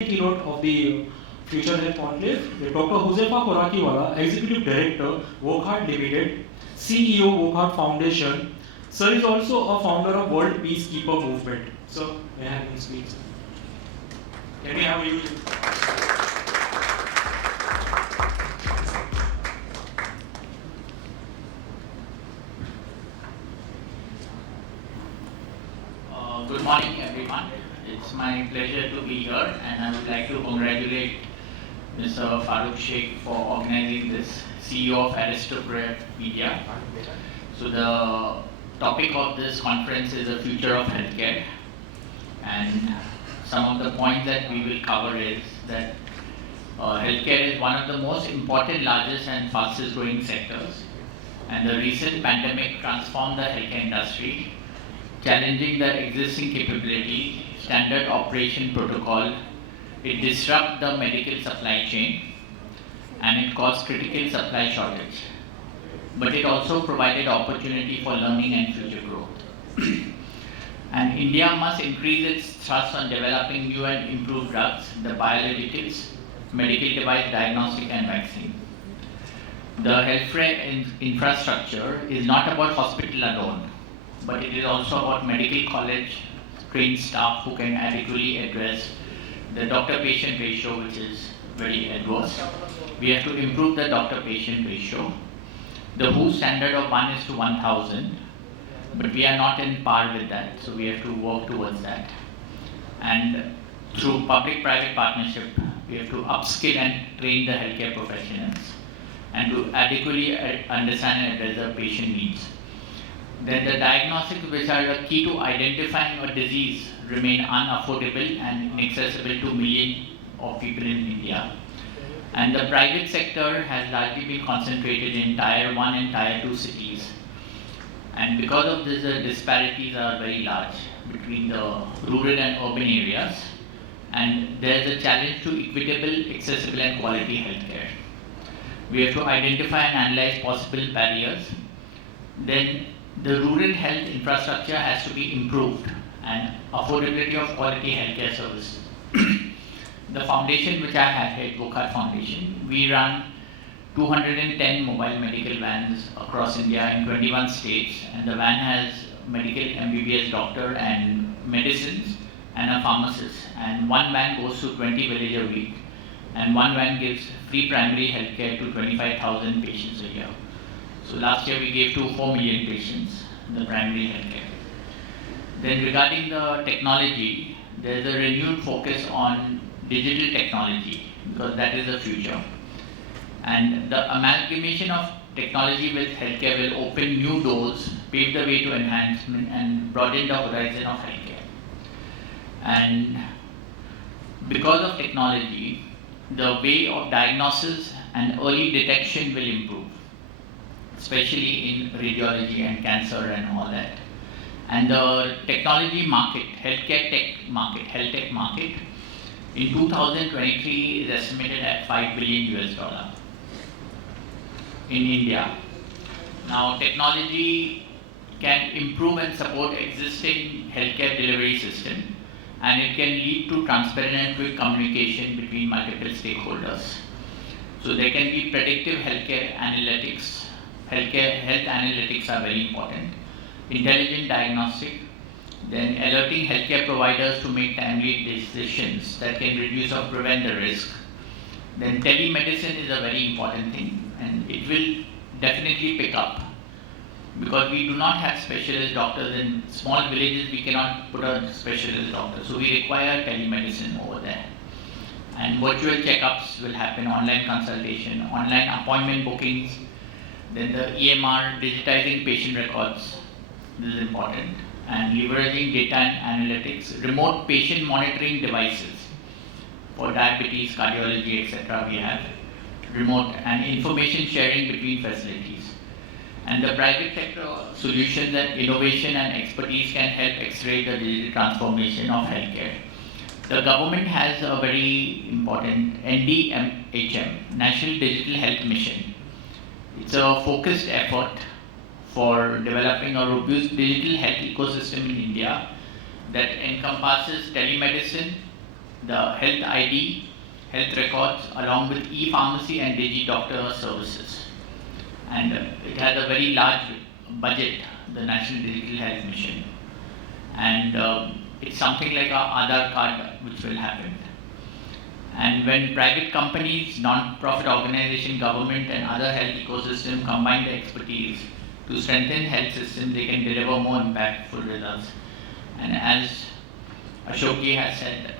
Keynote of the Future Health Conclave, Dr. Huzaifa Khorakiwala, Executive Director, Wockhardt Limited, CEO, Wockhardt Foundation. Sir is also a founder of World Peacekeeper Movement. Sir, may I have him speak? Can we have you? Good morning, everyone. It's my pleasure to be here, and I would like to congratulate Mr. Farooq Sheikh for organizing this, CEO of Aristocrat Media. So the topic of this conference is the future of healthcare, and some of the points that we will cover is that healthcare is one of the most important, largest and fastest growing sectors, and the recent pandemic transformed the healthcare industry, challenging the existing capability, standard operation protocol. It disrupted the medical supply chain and it caused critical supply shortage. But it also provided opportunity for learning and future growth. And India must increase its thrust on developing new and improved drugs, the biologics, medical device, diagnostic and vaccine. The healthcare infrastructure is not about hospital alone, but it is also about medical college trained staff who can adequately address the doctor-patient ratio, which is very adverse. We have to improve the doctor-patient ratio. The WHO standard of 1:1,000, but we are not in par with that, so we have to work towards that. And through public-private partnership, we have to upskill and train the healthcare professionals and to adequately understand and address the patient needs. Then the diagnostics, which are the key to identifying a disease, remain unaffordable and inaccessible to millions of people in India. And the private sector has largely been concentrated in Tier 1 and Tier 2 cities. And because of this, the disparities are very large between the rural and urban areas. And there is a challenge to equitable, accessible and quality healthcare. We have to identify and analyze possible barriers. Then the rural health infrastructure has to be improved and affordability of quality healthcare services. The foundation which I have here, Wockhardt Foundation, we run 210 mobile medical vans across India in 21 states, and the van has medical MBBS doctor and medicines and a pharmacist, and one van goes to 20 villages a week, and one van gives free primary healthcare to 25,000 patients a year. So last year we gave to 4 million patients the primary healthcare. Then regarding the technology, there is a renewed focus on digital technology because that is the future. And the amalgamation of technology with healthcare will open new doors, pave the way to enhancement and broaden the horizon of healthcare. And because of technology, the way of diagnosis and early detection will improve, especially in radiology and cancer and all that. And the technology market, healthcare tech market, health tech market, in 2023 is estimated at $5 billion in India. Now, technology can improve and support existing healthcare delivery system, and it can lead to transparent and quick communication between multiple stakeholders. So there can be predictive healthcare analytics. Health analytics are very important. Intelligent diagnostic, then alerting healthcare providers to make timely decisions that can reduce or prevent the risk. Then telemedicine is a very important thing, and it will definitely pick up because we do not have specialist doctors in small villages. We cannot put a specialist doctor, so we require telemedicine over there. And virtual checkups will happen, online consultation, online appointment bookings. Then the EMR, digitizing patient records, this is important, and leveraging data and analytics, remote patient monitoring devices for diabetes, cardiology, etc. We have remote and information sharing between facilities. And the private sector solutions and innovation and expertise can help accelerate the digital transformation of healthcare. The government has a very important NDMHM, National Digital Health Mission. It's a focused effort for developing a robust digital health ecosystem in India that encompasses telemedicine, the Health ID, health records, along with e-pharmacy and digi-doctor services. And it has a very large budget, the National Digital Health Mission. And it's something like a Aadhaar card which will happen. And when private companies, non-profit organization, government and other health ecosystem combine their expertise to strengthen health system, they can deliver more impactful results. And as Ashokji has said,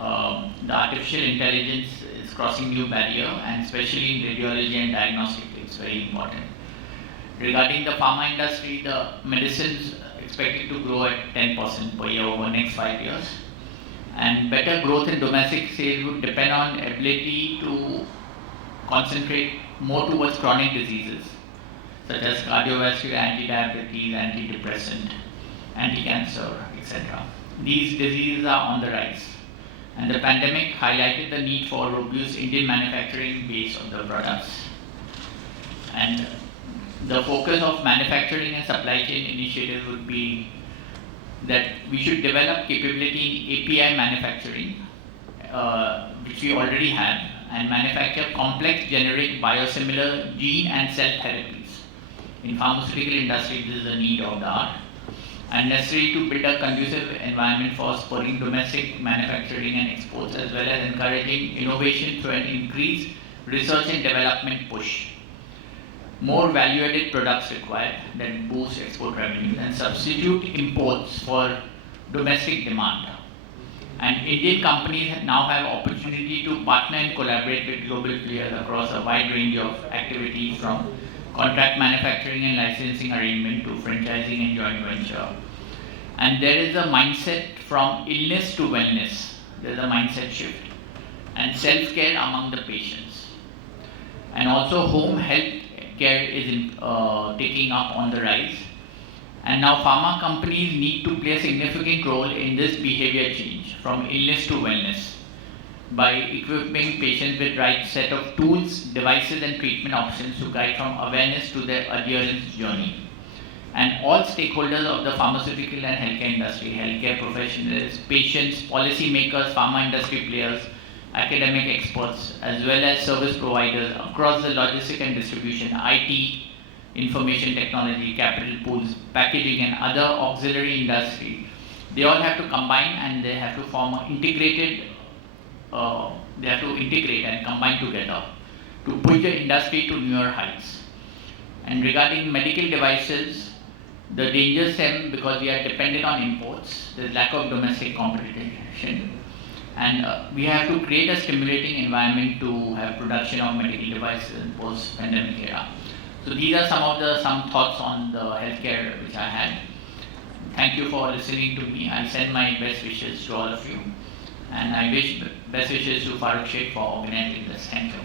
the artificial intelligence is crossing new barrier, and especially in radiology and diagnostic, it's very important. Regarding the pharma industry, the medicines expected to grow at 10% per year over the next 5 years. And better growth in domestic sales would depend on ability to concentrate more towards chronic diseases, such as cardiovascular, anti-diabetes, antidepressant, anti-cancer, etc. These diseases are on the rise. And the pandemic highlighted the need for robust Indian manufacturing base of the products. And the focus of manufacturing and supply chain initiatives would be that we should develop capability in API manufacturing, which we already have, and manufacture complex generic biosimilar gene and cell therapies. In pharmaceutical industry, this is a need of the hour, and necessary to build a conducive environment for spurring domestic manufacturing and exports, as well as encouraging innovation through an increased research and development push. More value-added products required that boost export revenues and substitute imports for domestic demand. And Indian companies now have opportunity to partner and collaborate with global players across a wide range of activities, from contract manufacturing and licensing arrangement to franchising and joint venture. And there is a mindset from illness to wellness. There is a mindset shift. And self-care among the patients. And also home health care is taking up on the rise. And now pharma companies need to play a significant role in this behavior change from illness to wellness by equipping patients with right set of tools, devices and treatment options to guide from awareness to their adherence journey. And all stakeholders of the pharmaceutical and healthcare industry, healthcare professionals, patients, policymakers, pharma industry players, academic experts, as well as service providers across the logistic and distribution, IT, information technology, capital pools, packaging and other auxiliary industry, they all have to combine and they have to form an integrated, they have to integrate and combine together to push the industry to newer heights. And regarding medical devices, the danger stem because we are dependent on imports, there's lack of domestic competition. And we have to create a stimulating environment to have production of medical devices in post-pandemic era. So these are some thoughts on the healthcare which I had. Thank you for listening to me. I send my best wishes to all of you. And I wish best wishes to Farooq Sheikh for organizing this. Thank you.